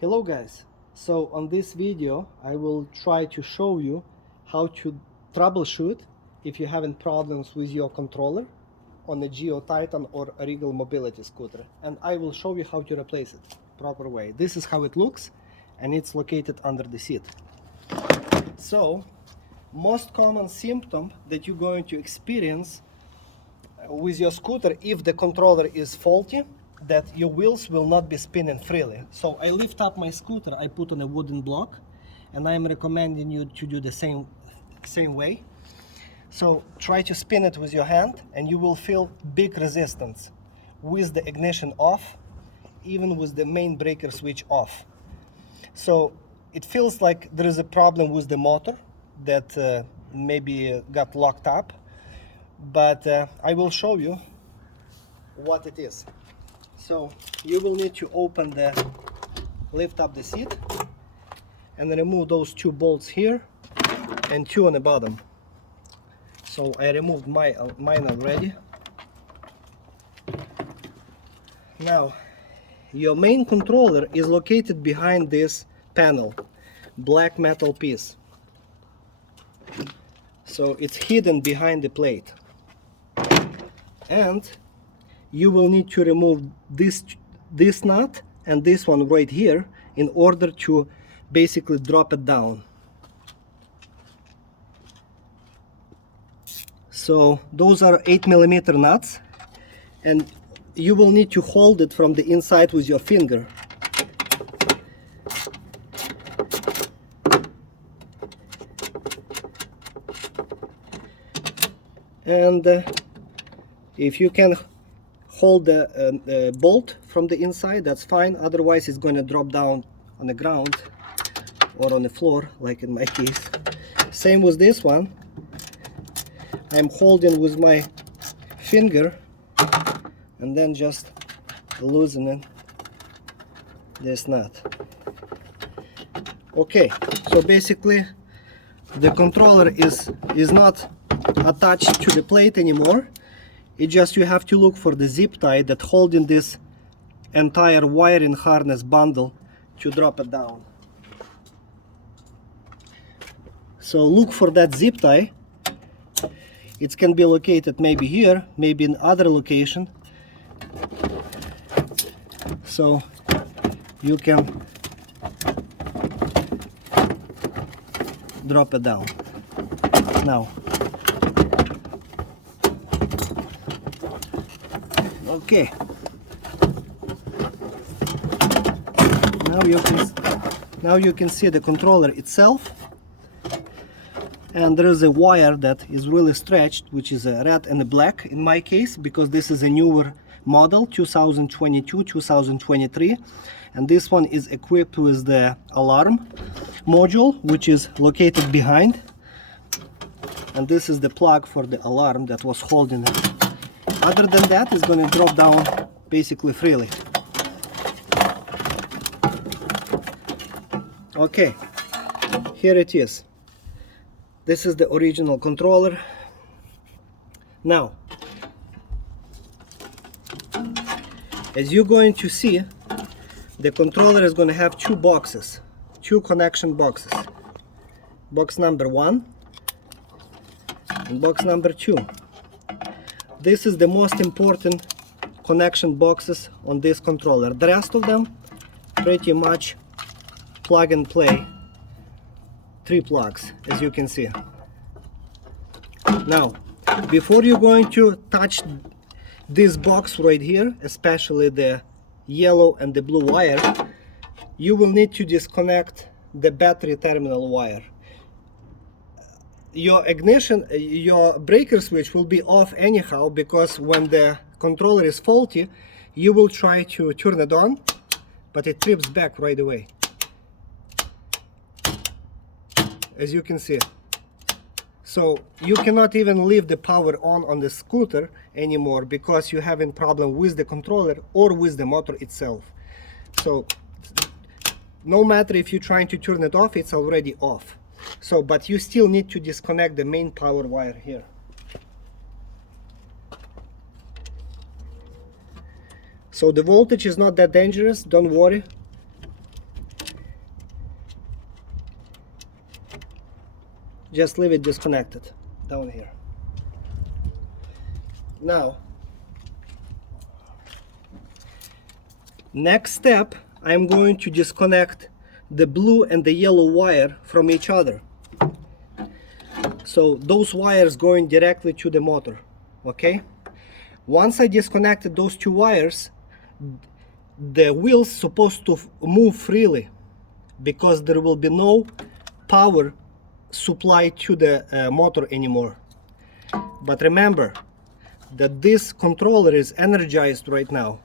Hello guys, so on this video I will try to show you how to troubleshoot if you're having problems with your controller on a Gio Titan or a Regal mobility scooter, and I will show you how to replace it proper way. This is how it looks, and it's located under the seat. So most common symptom that you're going to experience with your scooter if the controller is faulty, that your wheels will not be spinning freely. So I lift up my scooter, I put on a wooden block, and I'm recommending you to do the same way. So try to spin it with your hand and you will feel big resistance with the ignition off, even with the main breaker switch off. So it feels like there is a problem with the motor that maybe got locked up, but I will show you what it is. So you will need to lift up the seat and remove those two bolts here and two on the bottom. So I removed mine already. Now your main controller is located behind this panel, black metal piece. So it's hidden behind the plate, and you will need to remove this nut and this one right here in order to basically drop it down. So those are 8mm nuts, and you will need to hold it from the inside with your finger. And if you can hold the bolt from the inside, that's fine. Otherwise it's going to drop down on the ground or on the floor, like in my case. Same with this one. I'm holding with my finger and then just loosening this nut. Okay, so basically the controller is not attached to the plate anymore. It just, you have to look for the zip tie that holding this entire wiring harness bundle to drop it down. So look for that zip tie. It can be located maybe here, maybe in other location. So you can drop it down. Now, okay. Now you can see the controller itself, and there is a wire that is really stretched, which is a red and a black in my case, because this is a newer model, 2022 2023, and this one is equipped with the alarm module, which is located behind, and this is the plug for the alarm that was holding it. Other than that, it's going to drop down basically freely. Okay, here it is. This is the original controller. Now, as you're going to see, the controller is going to have two boxes, two connection boxes. Box number 1 and box number 2. This is the most important connection boxes on this controller. The rest of them pretty much plug and play. 3 plugs, as you can see. Now, before you're going to touch this box right here, especially the yellow and the blue wire, you will need to disconnect the battery terminal wire. Your ignition, your breaker switch will be off anyhow, because when the controller is faulty, you will try to turn it on, but it trips back right away, as you can see. So you cannot even leave the power on the scooter anymore, because you're having problem with the controller or with the motor itself. So no matter if you're trying to turn it off, it's already off. So, but you still need to disconnect the main power wire here. So the voltage is not that dangerous, don't worry. just leave it disconnected down here. Now, next step, I'm going to disconnect the blue and the yellow wire from each other. So those wires going directly to the motor, okay? Once I disconnected those two wires, the wheel's supposed to move freely because there will be no power supply to the motor anymore. But remember that this controller is energized right now.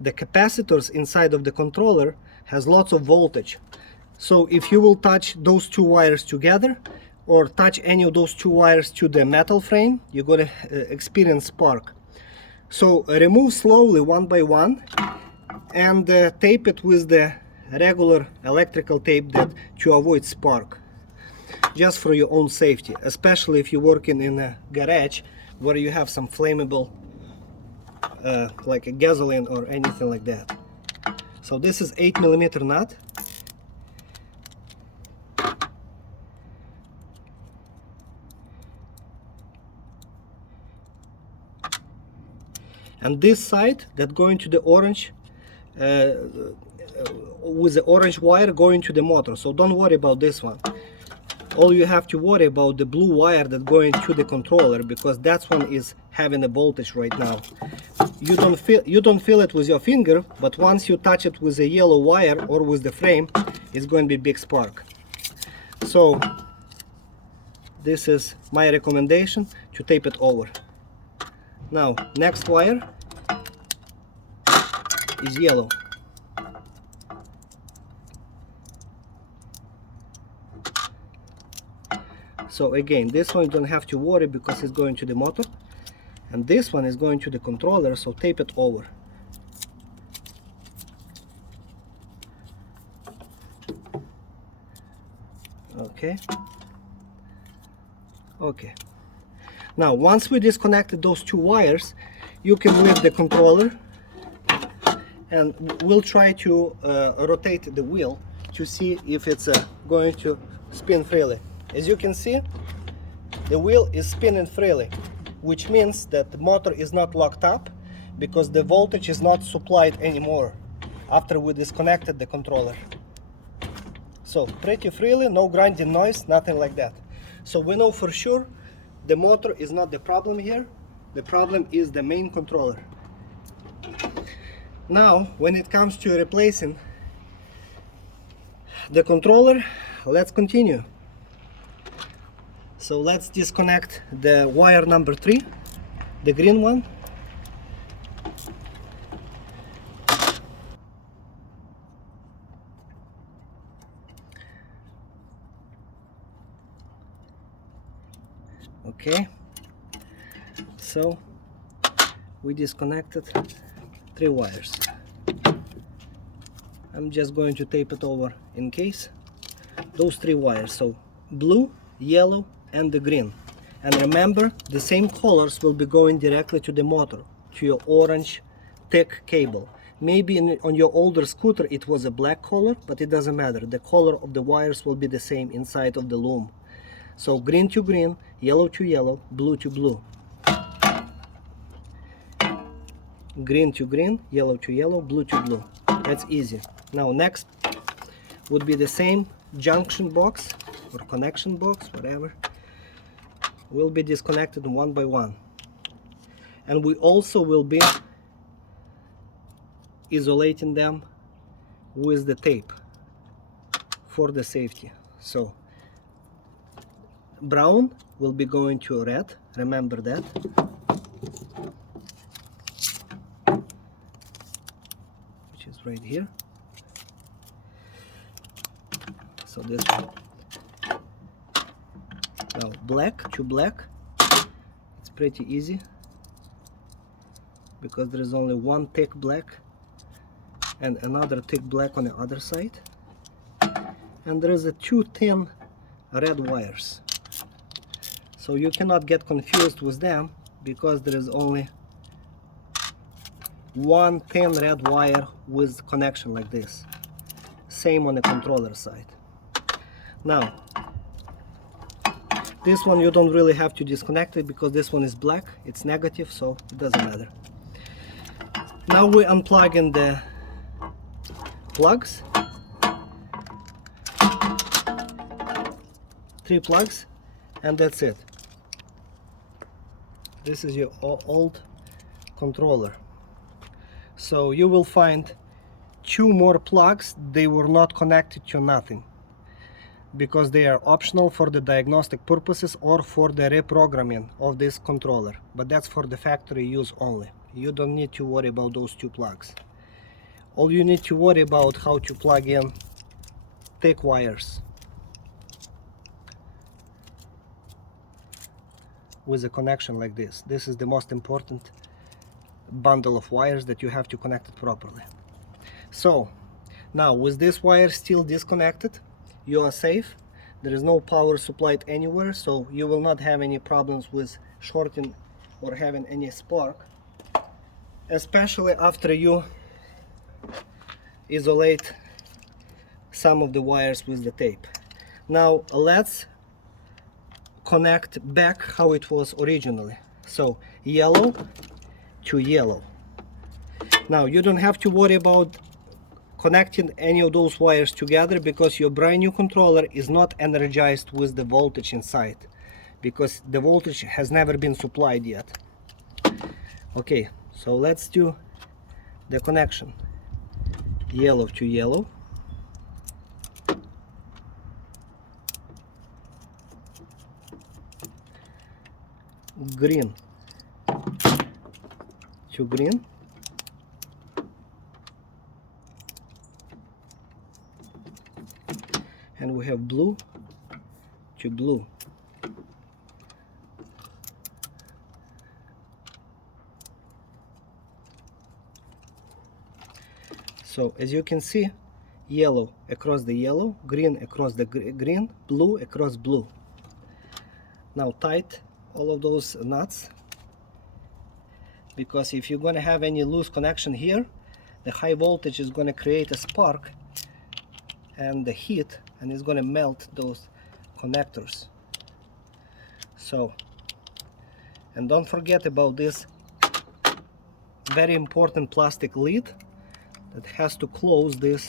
The capacitors inside of the controller has lots of voltage. So if you will touch those two wires together or touch any of those two wires to the metal frame, you're going to experience spark. So remove slowly one by one and tape it with the regular electrical tape that to avoid spark, just for your own safety, especially if you're working in a garage where you have some flammable like a gasoline or anything like that. So this is 8mm nut. And this side that going to the orange with the orange wire going to the motor. So don't worry about this one. All you have to worry about the blue wire that going to the controller, because that one is having a voltage right now. You don't feel it with your finger, but once you touch it with a yellow wire or with the frame, it's going to be big spark. So this is my recommendation, to tape it over. Now next wire is yellow. So again, this one you don't have to worry because it's going to the motor, and this one is going to the controller, so tape it over. Okay. Okay. Now once we disconnected those two wires, you can lift the controller and we'll try to rotate the wheel to see if it's going to spin freely. As you can see, the wheel is spinning freely, which means that the motor is not locked up because the voltage is not supplied anymore after we disconnected the controller. So pretty freely, no grinding noise, nothing like that. So we know for sure the motor is not the problem here. The problem is the main controller. Now when it comes to replacing the controller, let's continue. So let's disconnect the wire number 3, the green one. Okay, so we disconnected 3 wires. I'm just going to tape it over in case. Those 3 wires, so blue, yellow and the green. And remember, the same colors will be going directly to the motor, to your orange thick cable. Maybe on your older scooter it was a black color, but it doesn't matter. The color of the wires will be the same inside of the loom. So green to green, yellow to yellow, blue to blue. Green to green, yellow to yellow, blue to blue. That's easy. Now next would be the same junction box or connection box, whatever. Will be disconnected one by one. And we also will be isolating them with the tape for the safety. So brown will be going to red, remember that. Which is right here. So this one. Now black to black, it's pretty easy because there is only one thick black and another thick black on the other side, and there is a 2 thin red wires, so you cannot get confused with them because there is only one thin red wire with connection like this. Same on the controller side. Now This one you don't really have to disconnect it because this one is black, it's negative, so it doesn't matter. Now we unplug in the plugs, 3 plugs, and that's it. This is your old controller. So you will find 2 more plugs. They were not connected to nothing because they are optional for the diagnostic purposes or for the reprogramming of this controller, but that's for the factory use only. You don't need to worry about those 2 plugs. All you need to worry about how to plug in thick wires with a connection like this. This is the most important bundle of wires that you have to connect it properly. So now with this wire still disconnected, you are safe. There is no power supplied anywhere, so you will not have any problems with shorting or having any spark, especially after you isolate some of the wires with the tape. Now let's connect back how it was originally. So yellow to yellow. Now you don't have to worry about connecting any of those wires together because your brand new controller is not energized with the voltage inside, because the voltage has never been supplied yet. Okay, so let's do the connection. Yellow to yellow. Green to green. And we have blue to blue. So as you can see, yellow across the yellow, green across the green, blue across blue. Now tight all of those nuts, because if you're going to have any loose connection here, the high voltage is going to create a spark and the heat, and it's going to melt those connectors. So, and don't forget about this very important plastic lid that has to close this.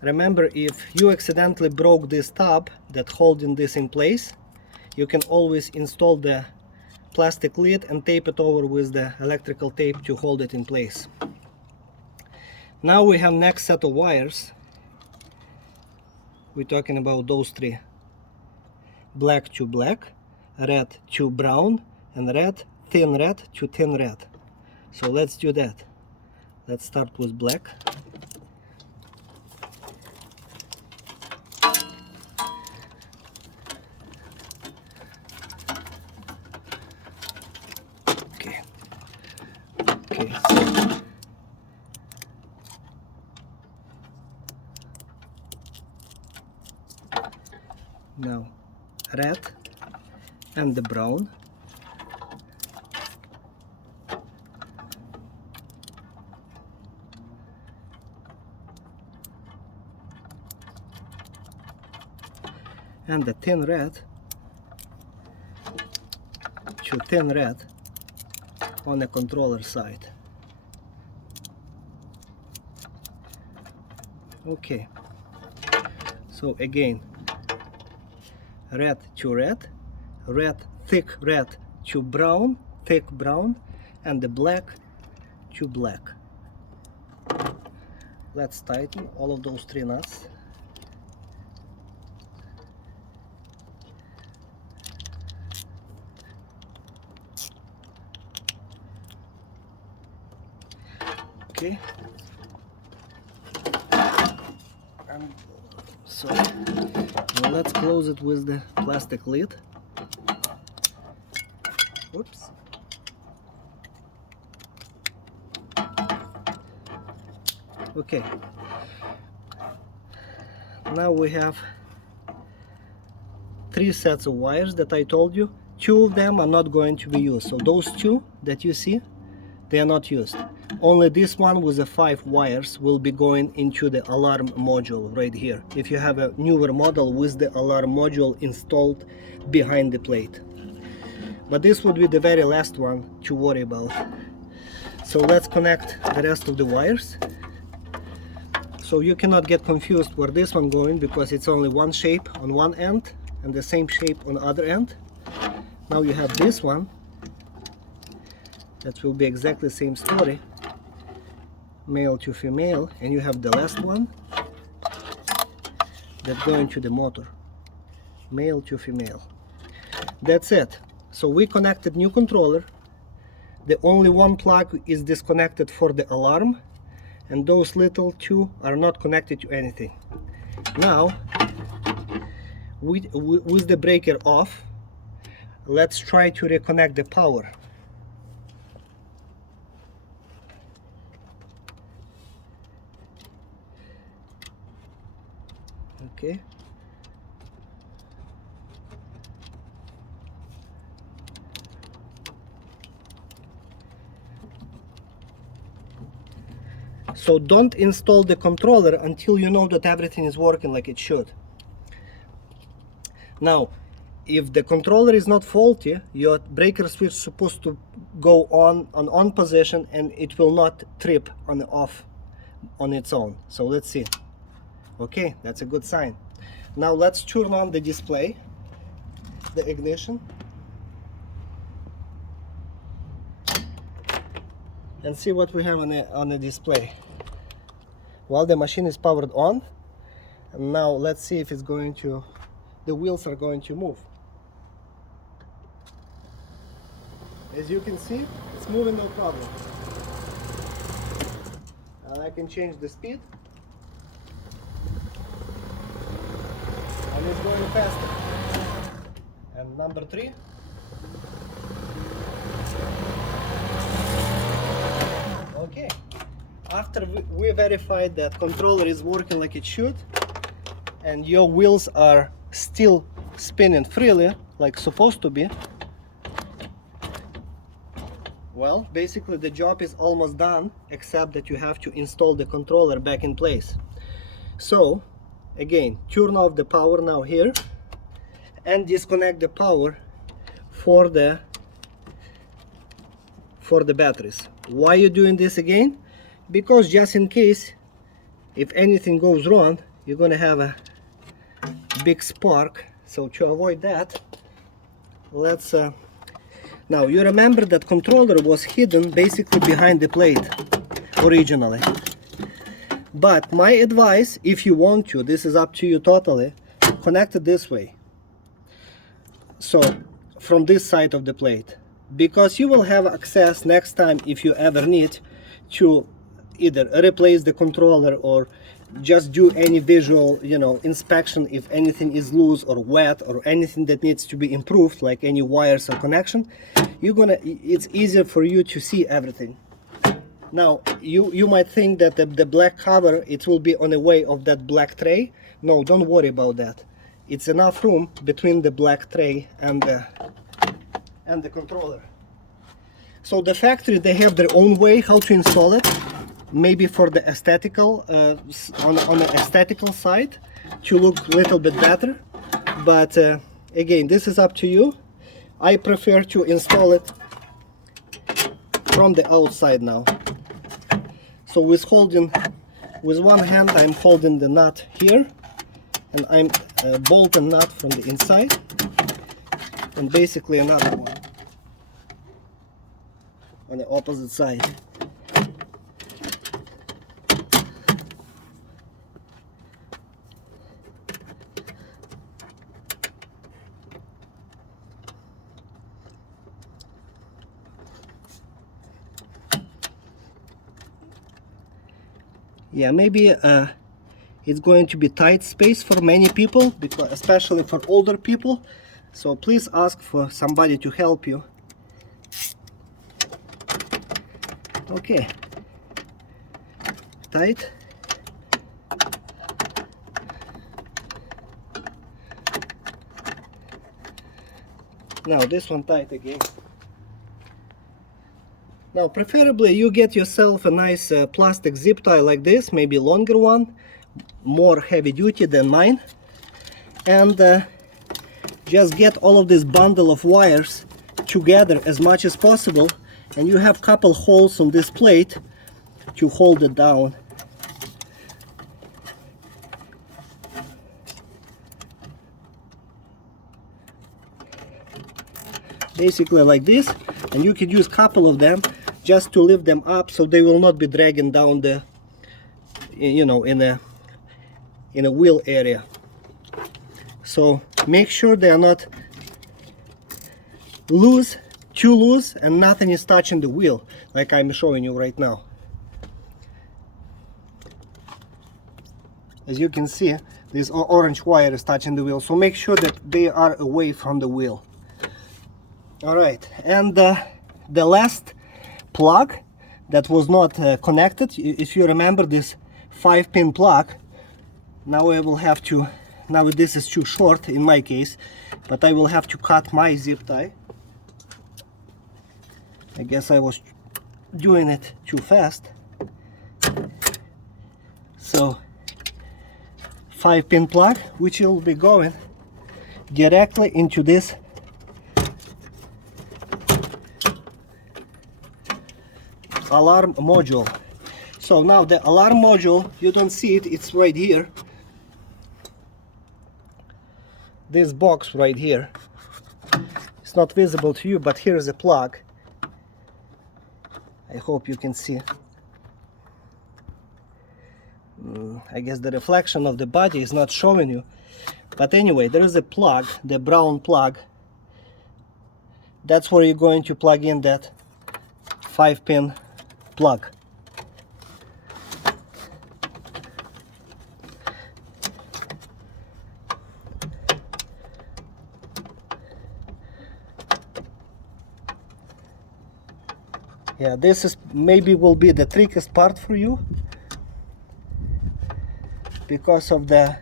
Remember, if you accidentally broke this tab that holding this in place, you can always install the plastic lid and tape it over with the electrical tape to hold it in place. Now we have next set of wires. We're talking about those 3. Black to black, red to brown, and red to thin red. So let's do that. Let's start with black. Okay. Okay. Now red and the brown. And the thin red to thin red on the controller side. Okay, so again, red to red, thick red to brown, thick brown, and the black to black. Let's tighten all of those 3 nuts. Okay, and so now let's close it with the plastic lid. Oops. Okay, now we have 3 sets of wires that I told you. 2 of them are not going to be used, so those 2 that you see, they are not used. only this one with the 5 wires will be going into the alarm module right here, if you have a newer model with the alarm module installed behind the plate. But this would be the very last one to worry about. So let's connect the rest of the wires. So you cannot get confused where this one going, because it's only one shape on one end and the same shape on the other end. Now you have this one, that will be exactly the same story, male to female, and you have the last one that going to the motor, male to female. That's it. So we connected new controller. The only one plug is disconnected for the alarm, and those little two are not connected to anything. Now, with the breaker off, let's try to reconnect the power. Okay. So don't install the controller until you know that everything is working like it should. Now, if the controller is not faulty, your breaker switch is supposed to go on position, and it will not trip on the off on its own. So let's see. Okay, that's a good sign. Now let's turn on the display, the ignition, and see what we have on the display. Well, the machine is powered on, and now let's see if it's going to, the wheels are going to move. As you can see, it's moving no problem. And I can change the speed, and it's going faster. And number 3. Okay. After we verified that controller is working like it should, and your wheels are still spinning freely like supposed to be, well, basically the job is almost done, except that you have to install the controller back in place. So again, turn off the power now here and disconnect the power for the batteries. Why are you doing this again? Because just in case, if anything goes wrong, you're gonna have a big spark. So to avoid that, let's now you remember that controller was hidden basically behind the plate originally. But my advice, if you want to, this is up to you totally, connect it this way. So from this side of the plate, because you will have access next time if you ever need to either replace the controller or just do any visual, inspection if anything is loose or wet or anything that needs to be improved, like any wires or connection. It's easier for you to see everything. Now you might think that the black cover, it will be on the way of that black tray. No, don't worry about that. It's enough room between the black tray and the controller. So the factory, they have their own way how to install it. Maybe for the aesthetical, on the aesthetical side, to look a little bit better. But again, this is up to you. I prefer to install it from the outside now. So with one hand, I'm holding the nut here, and I'm bolting nut from the inside, and basically another one on the opposite side. Yeah, maybe it's going to be tight space for many people, because especially for older people. So please ask for somebody to help you. Okay, tight. Now this one tight again. Now preferably you get yourself a nice plastic zip tie like this, maybe longer one, more heavy duty than mine, and just get all of this bundle of wires together as much as possible, and you have couple holes on this plate to hold it down. Basically like this, and you could use a couple of them just to lift them up so they will not be dragging down the, you know, in a wheel area. So make sure they are not loose, too loose, and nothing is touching the wheel like I'm showing you right now. As you can see, this orange wire is touching the wheel, so make sure that they are away from the wheel. Alright, and the last plug that was not connected, if you remember this 5-pin plug, now I will have to, now this is too short in my case, but I will have to cut my zip tie. I guess I was doing it too fast. So 5-pin plug, which will be going directly into this alarm module. So now the alarm module, you don't see it, it's right here, this box right here. It's not visible to you, but here is a plug. I hope you can see. I guess the reflection of the body is not showing you, but anyway, there is a plug, the brown plug. That's where you're going to plug in that 5-pin plug. Yeah, this is maybe will be the trickiest part for you because of the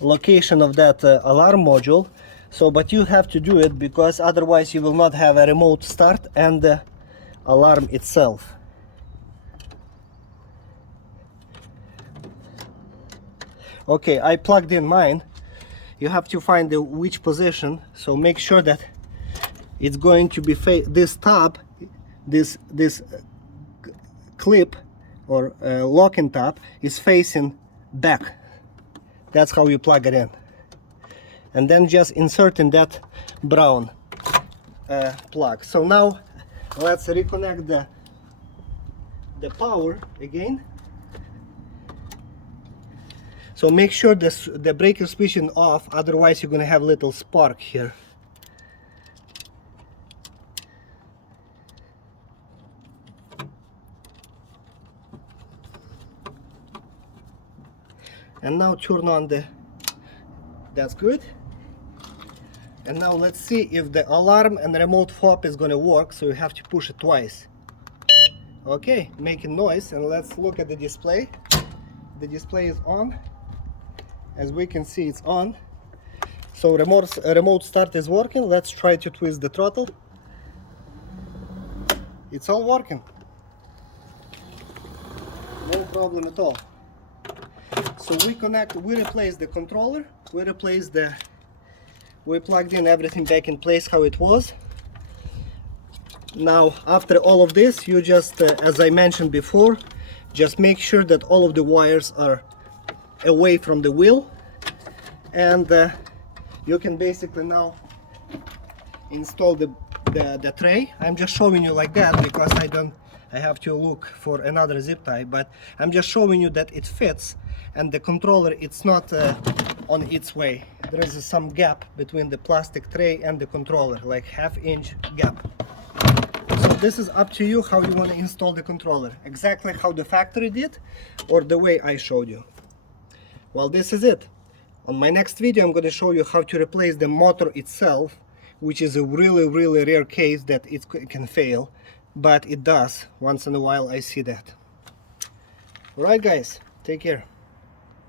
location of that alarm module. So, but you have to do it because otherwise you will not have a remote start and the alarm itself. Okay, I plugged in mine. You have to find the which position, so make sure that it's going to be this tab, this clip or locking tab is facing back. That's how you plug it in. And then just insert in that brown plug. So now let's reconnect the power again. So make sure the breaker switch is off, otherwise you're going to have a little spark here. And now turn on that's good. And now let's see if the alarm and the remote fob is going to work, so you have to push it twice. Okay, making noise, and let's look at the display. The display is on. As we can see, it's on. So remote start is working. Let's try to twist the throttle. It's all working. No problem at all. So we replaced the controller, we plugged in everything back in place how it was. Now after all of this, you just, as I mentioned before, just make sure that all of the wires are away from the wheel, and you can basically now install the tray. I'm just showing you like that because I have to look for another zip tie, but I'm just showing you that it fits, and the controller, it's not on its way. There is some gap between the plastic tray and the controller, like ½ inch gap. So this is up to you how you want to install the controller, exactly how the factory did or the way I showed you. Well, this is it. On my next video I'm going to show you how to replace the motor itself, which is a really rare case that it can fail, but it does once in a while. I see that. Alright guys, take care.